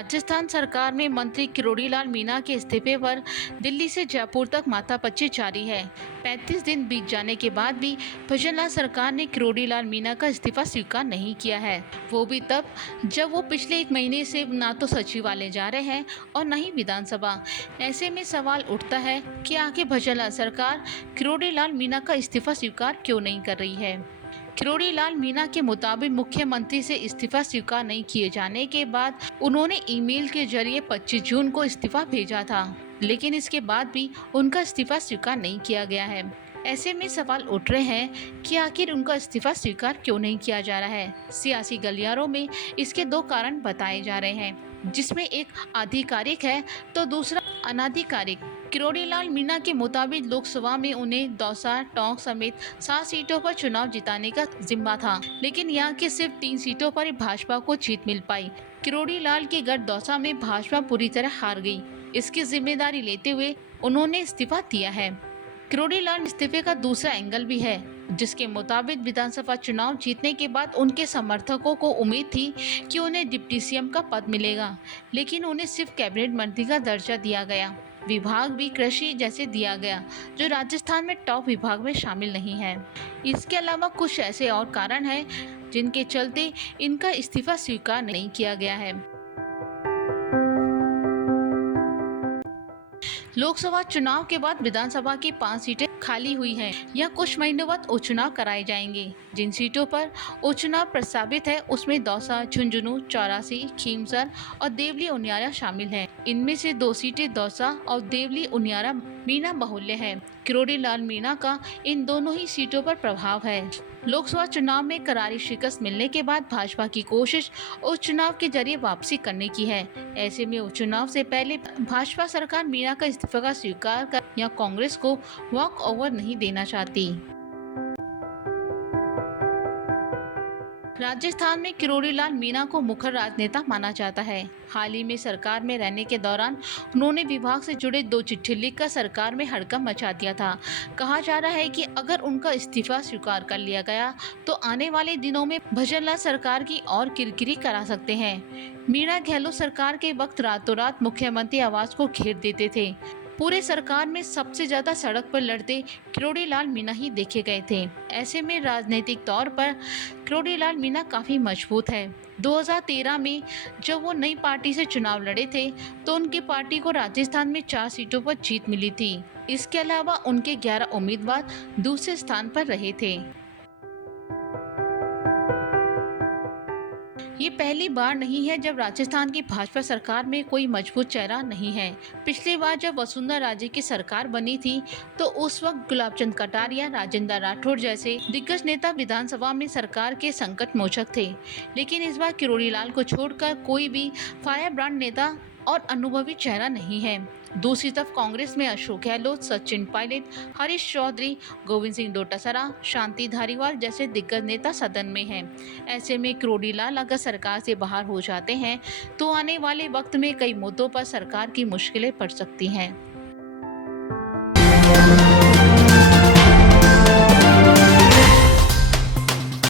राजस्थान सरकार में मंत्री किरोड़ीलाल मीणा के इस्तीफे पर दिल्ली से जयपुर तक माथापच्ची जारी है। 35 दिन बीत जाने के बाद भी भजनलाल सरकार ने किरोड़ीलाल मीणा का इस्तीफा स्वीकार नहीं किया है, वो भी तब जब वो पिछले 1 महीने से ना तो सचिवालय जा रहे हैं और न ही विधानसभा। ऐसे में सवाल उठता है कि आखिर भजनलाल सरकार किरोड़ीलाल मीणा का इस्तीफा स्वीकार क्यों नहीं कर रही है। किरोड़ीलाल मीणा के मुताबिक मुख्यमंत्री से इस्तीफा स्वीकार नहीं किए जाने के बाद उन्होंने ईमेल के जरिए 25 जून को इस्तीफा भेजा था, लेकिन इसके बाद भी उनका इस्तीफा स्वीकार नहीं किया गया है। ऐसे में सवाल उठ रहे हैं कि आखिर उनका इस्तीफा स्वीकार क्यों नहीं किया जा रहा है। सियासी गलियारों में इसके 2 कारण बताए जा रहे हैं, जिसमें एक आधिकारिक है तो दूसरा अनाधिकारिक। किरोड़ीलाल मीणा के मुताबिक लोकसभा में उन्हें दौसा, टोंक समेत 7 सीटों पर चुनाव जिताने का जिम्मा था, लेकिन यहाँ के सिर्फ 3 सीटों पर ही भाजपा को जीत मिल पाई। किरोड़ीलाल के गढ़ दौसा में भाजपा पूरी तरह हार गई। इसकी जिम्मेदारी लेते हुए उन्होंने इस्तीफा दिया है। किरोड़ीलाल इस्तीफे का दूसरा एंगल भी है, जिसके मुताबिक विधानसभा चुनाव जीतने के बाद उनके समर्थकों को उम्मीद थी कि उन्हें डिप्टी सीएम का पद मिलेगा, लेकिन उन्हें सिर्फ कैबिनेट मंत्री का दर्जा दिया गया। विभाग भी कृषि जैसे दिया गया, जो राजस्थान में टॉप विभाग में शामिल नहीं है। इसके अलावा कुछ ऐसे और कारण हैं जिनके चलते इनका इस्तीफा स्वीकार नहीं किया गया है। लोकसभा चुनाव के बाद विधानसभा की 5 सीटें खाली हुई हैं। यह कुछ महीनों बाद उपचुनाव कराए जाएंगे। जिन सीटों पर उपचुनाव प्रस्तावित है उसमें दौसा, झुंझुनू, चौरासी, खीमसर और देवली उनियारा शामिल हैं। इनमें से 2 सीटें दौसा और देवली उनियारा मीणा बाहुल्य है। किरोड़ीलाल मीणा का इन दोनों ही सीटों पर प्रभाव है। लोकसभा चुनाव में करारी शिकस्त मिलने के बाद भाजपा की कोशिश उपचुनाव के जरिए वापसी करने की है। ऐसे में उपचुनाव से पहले भाजपा सरकार मीणा का इस्तीफा का स्वीकार कर या कांग्रेस को वॉक ओवर नहीं देना चाहती। राजस्थान में किरोड़ीलाल मीणा को मुखर राजनेता माना जाता है। हाल ही में सरकार में रहने के दौरान उन्होंने विभाग से जुड़े 2 चिट्ठी लिखकर सरकार में हड़कंप मचा दिया था। कहा जा रहा है कि अगर उनका इस्तीफा स्वीकार कर लिया गया तो आने वाले दिनों में भजनलाल सरकार की और किरकिरी करा सकते हैं। मीणा गहलोत सरकार के वक्त रातों रात मुख्यमंत्री आवास को घेर देते थे। पूरे सरकार में सबसे ज्यादा सड़क पर लड़ते किरोड़ीलाल मीणा ही देखे गए थे। ऐसे में राजनीतिक तौर पर किरोड़ीलाल मीणा काफी मजबूत है। 2013 में जब वो नई पार्टी से चुनाव लड़े थे तो उनकी पार्टी को राजस्थान में 4 सीटों पर जीत मिली थी। इसके अलावा उनके 11 उम्मीदवार दूसरे स्थान पर रहे थे। ये पहली बार नहीं है जब राजस्थान की भाजपा सरकार में कोई मजबूत चेहरा नहीं है। पिछली बार जब वसुंधरा राजे की सरकार बनी थी तो उस वक्त गुलाबचंद कटारिया, राजेंद्र राठौड़ जैसे दिग्गज नेता विधानसभा में सरकार के संकट मोचक थे, लेकिन इस बार किरोड़ीलाल को छोड़कर कोई भी फायर ब्रांड नेता और अनुभवी चेहरा नहीं है। दूसरी तरफ कांग्रेस में अशोक गहलोत, सचिन पायलट, हरीश चौधरी, गोविंद सिंह डोटासरा, शांति धारीवाल जैसे दिग्गज नेता सदन में हैं। ऐसे में किरोड़ीलाल अगर सरकार से बाहर हो जाते हैं तो आने वाले वक्त में कई मुद्दों पर सरकार की मुश्किलें पड़ सकती हैं।